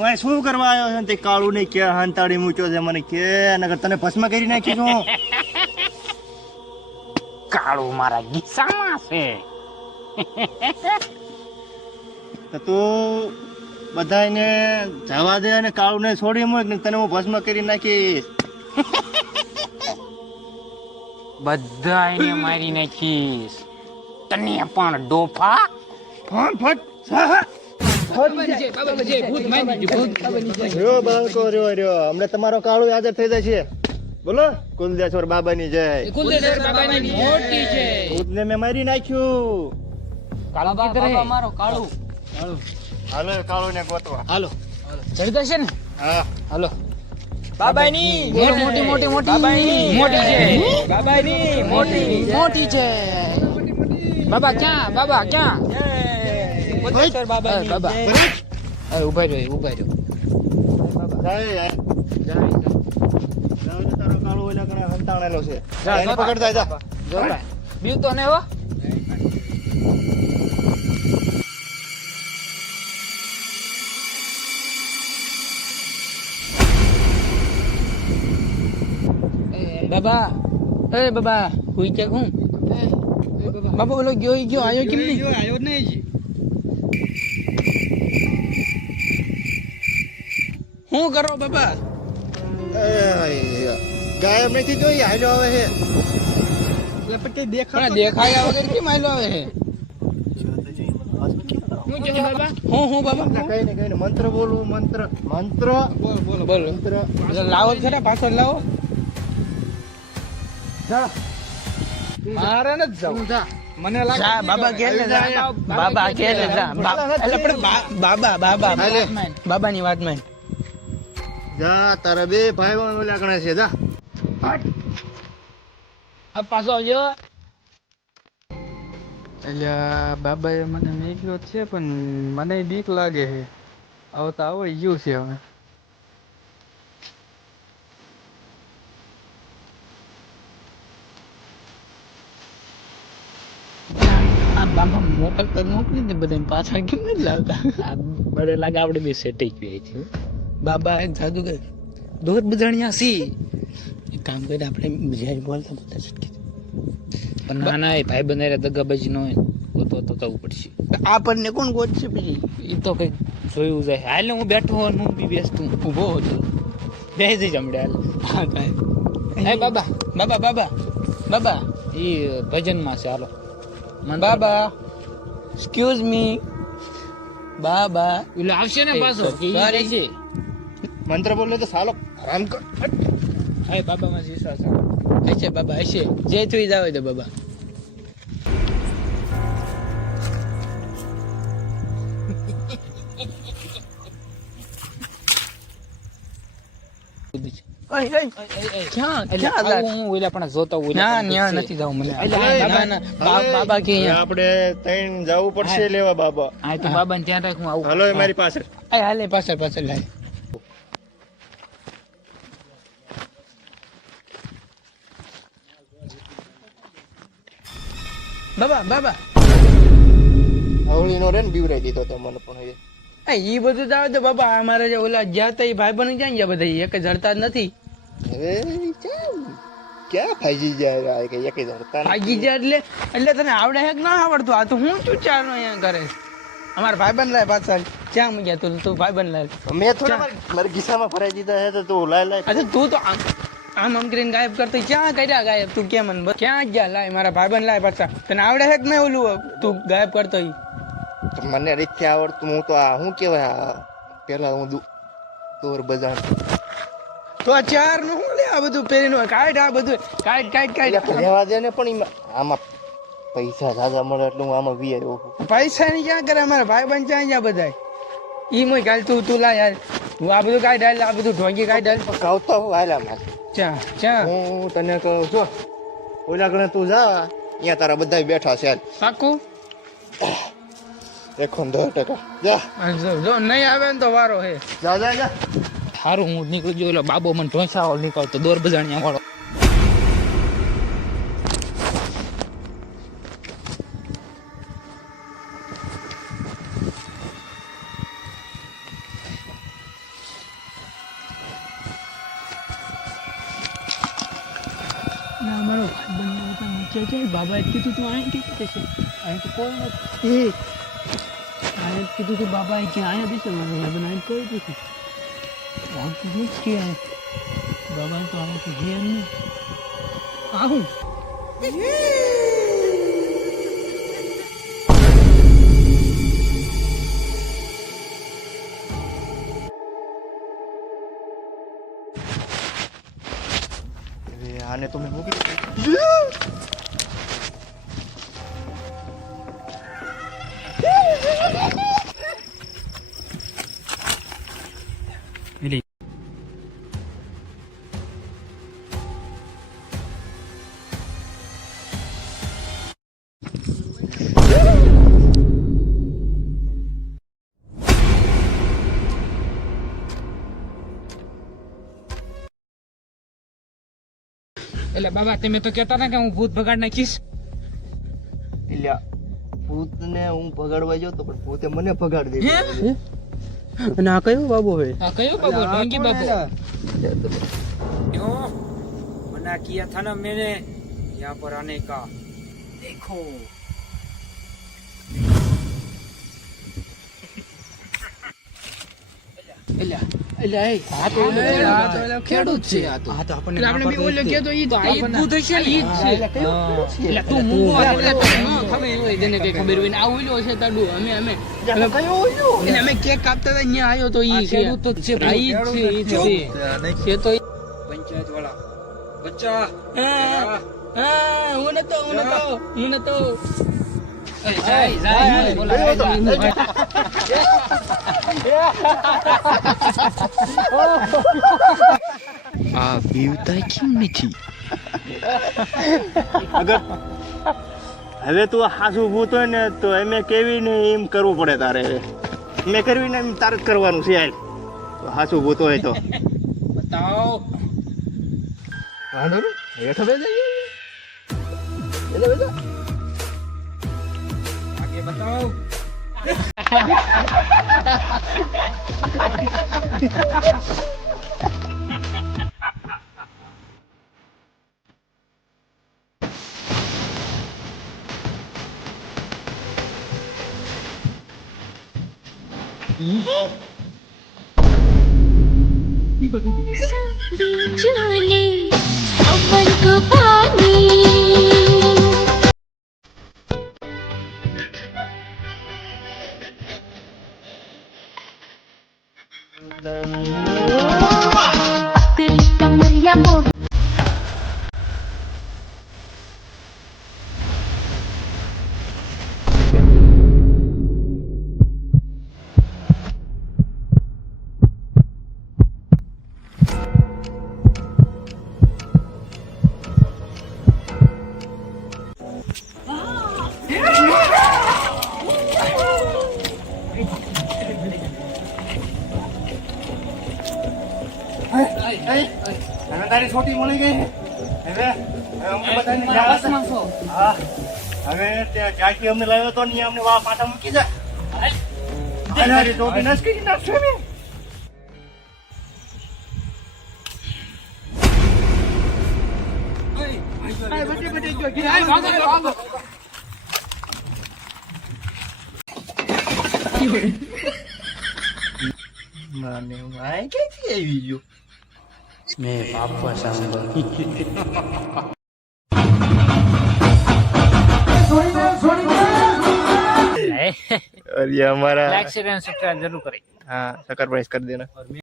તું અહીં શું કરવા આવ્યો છે? તે કાળું ને કે હંતાડી મૂક્યો છે મને કે નકર તને ભસ્મ કરી નાખી છું. કાળું મારા ગીસામાં છે. તો તું બધાને જવા દે અને કાળું ને છોડી મૂક ને તને હું ભસ્મ કરી નાખીશ. બધાને મારી નાખીશ. તને પણ ડોફા. ફોન ફટ રહ્યો બાળકો રહ્યો હમણાં તમારો કાળું હાજર થઈ જાય છે. બોલો કુલદેશ્વર બાબાની જય. કુલદેશ્વર બાબાની મોટી છે. ભૂતને મેં મારી નાખ્યું. કાળું બાબા મારો કાળું. હાલો કાળું ને ગોતવા. હાલો ચડતા છે ને. હા હાલો. બાબાની મોટી મોટી મોટી મોટી છે. બાબાની મોટી છે. બાબા ક્યાં? બાબા ક્યાં? કુલદેશ્વર બાબાની બાબા અરે ઉભા રહ્યો જય તારો કાળું ઓલા કણે હંતાણેલો છે. એને પકડતા જા. જોડા બીજું તો ને હો. બાબા એ બાબા હુઈ કે હું બાબા ઓલો ગયો આયો કેમ નહીં? આયો નહીં. શું કરો બાબા? ગાયબ નથી જોઈ હાલો આવે છે. પણ દેખાયા વગર કેમ આયલો આવે છે? હું કહે બાબા? હું બાબા કઈ ને મંત્ર બોલવું. મંત્ર બોલો મંત્ર લાવો ખરા પાછળ લાવો. મારે ન જાવું. મને લાગે જા બાબા કે લે જા. બાબા કે લે જા. એટલે પણ બાબા હાલે. બાબાની વાત માં જા તારા બે ભાઈ ઓલા કણે છે. જા આ પાછો આવજો. એટલે બાબાએ મને મેક્યો છે પણ મને બીક લાગે છે. આવો તો આવો ગયું છે હવે. આ બાબા મોકલી ને બધા પાછા કેમ નથી લાવતા? મને લાગે આપણે બે સેટ થઈ છે. બાબા એક જાદુગર દોર બજાણ્યા સી. એક કામ કરી આપણે બીજા બોલતા બધા છટકી પણ ના ના એ ભાઈ બંધારે દગાબાજી ન હોય તો થવું પડશે. આપણને કોણ ગોતશે પછી? એ તો કઈ જોયું જાય. હાલ હું બેઠો હોઉં હું બી બેસતું ઊભો હતો બેસી જઈ જમડે હાલ. હા કાંઈ. હે બાબા બાબા એ ભજનમાં છે હાલો. બાબા એક્સક્યુઝ મી બાબા એટલે આવશે ને પાછો કે ઈ Sorry. રહેશે. મંત્ર બોલે તો સાલો આરામ કર. હા બાબામાં વિશ્વાસ છે. હશે બાબા હશે જે થઈ જાવ તો બાબા. ક્યાં હું ઓલા પણ જોતો હોય ના ન્યા નથી જાવ મને. બાબા કે આપણે તૈણ જવું પડશે લેવા બાબા. હા તો બાબાને ધ્યાન રાખ. હું આવું. હાલો એ મારી પાસે. હાલે પાછળ લાય. બાબા હવળી નો રે ને બીવરાઈ દીધો તો મને પણ હવે. ઈ બધું જ આવે તો બાબા અમારે જે ઓલા જ્યાં તા ભાઈ બની જાય ને બધા એક જડતા જ નથી. હવે ક્યાં ફાઈજી જાય આ કે એક જ હરતા ભાગી જાય એટલે તને આવડે હે કે ના આવડતું? આ તો હું ચૂચારનો અહીંયા કરે. અમારા ભાઈબંધ લાય પાછળ ક્યાં મૂક્યા તું ભાઈબંધ લાય. મેં થોડા મારા ગીસામાં ભરાઈ દીધા હે તો તું લાય અચ્છા તું તો આમ કરીને ગાયબ કરતો ક્યાં કર્યા ગાયબ? તું કેમ મને ક્યાં ગયા? લાય મારા ભાઈબંધ લાય પાછા. તને આવડે હે કે નહીં ઓલું તું ગાયબ કરતો ઈ? મને રીતે આવડતું. હું તો આ શું કેવાય પેલા હું દોર બજાર તો આ ચાર નું શું લે આ બધું પહેરીને કાઢ આ બધું કાઢ રહેવા દે ને. પણ આમાં પૈસા ઝાઝા મળે એટલે હું આમાં વી આવ્યો. પૈસા ની ક્યાં કરે? અમારા ભાઈબંધ ક્યાં ગયા બધા? ઈ મોય કાલ તું લાય યાર. હું આ બધું કાઢ હાલ. આ બધું ઢોંગી કાઢ હાલ. કહું તો હાલ્યા માં ચા હું તને કહું છું ઓલા કણે તું જા. અહીંયા તારા બધા બેઠા છે. પાકું 110% જા જો નહીં આવે ને તો વારો હે. જા જા જા. સારું હું નીકળી ગયો. એટલે બાબો મને ઢોંસા નીકળતો દોર બજાણિયા વાળો. છે બાબાએ કીધું તું અહીં કીધું છે અહીં તો કોઈ નથી અહીં કીધું તું બાબાએ કે અહીંયા બેસો મારે ભાઈ અહીં કોઈ નથી આવતું જ કે બાબા તો અહીં તો છે એમ આવું હવે આને તો મેં મૂકી દીધું. એટલે બાબા તમે તો કહેતા ને કે હું ભૂત ભગાડ નાખીશ. એટલે ભૂતને હું ભગાડવા ગયો તો પણ ભૂતે મને ભગાડી દીધો. અને આ કયો બાબો હે આ કયો બાબો? ઢોંગી બાબો. मना किया था ना मैंने यहाँ पर आने का. देखो ખેડૂત છે આ તો આપણને આપણે બી ઓલો કહેતો ઈ જ ભૂત હશે ને ઈ જ છે. એટલે તું મૂંગો એટલે તને ન ખબર હોય તેને કઈ ખબર હોય ને આ ઓલો છે તાડુ અમે એટલે અમે કેક કાપતા હતા અહીંયા આવ્યો તો ઈ છે ખેડૂત જ છે. આ ઈ જ છે ઈ જ છે તો પંચાયત વાળા બચ્ચા હું નતો આ બીવતા કેમ નથી? અગર હવે તું હાસુ ભૂત હોય ને તો એમે કેવી ને એમ કરવું પડે તારે. મેં કરવી ને એમ તારે જ કરવાનું છે યાર. તો હાસુ ભૂત હોય તો बताओ. વાંધો નહીં હેઠો બે आगे बताओ. चले अमर को पानी तेरी कमरिया मोड़ તારી છોટી મળી ગઈ. હવે અમને બધાને જવા દે. હા હવે ત્યાં જ્યાંથી અમને લાવ્યો તો ને અમને વા પાછા મૂકી જા. તારી ટોપી નસકી નાખશે ને. મને માય ક્યાંથી આવી ગયો. મેં પાપા સાંભળ અરે અમારા लाइक शेयर एंड सब्सक्राइब जरूर करें. हाँ सरप्राइज कर देना.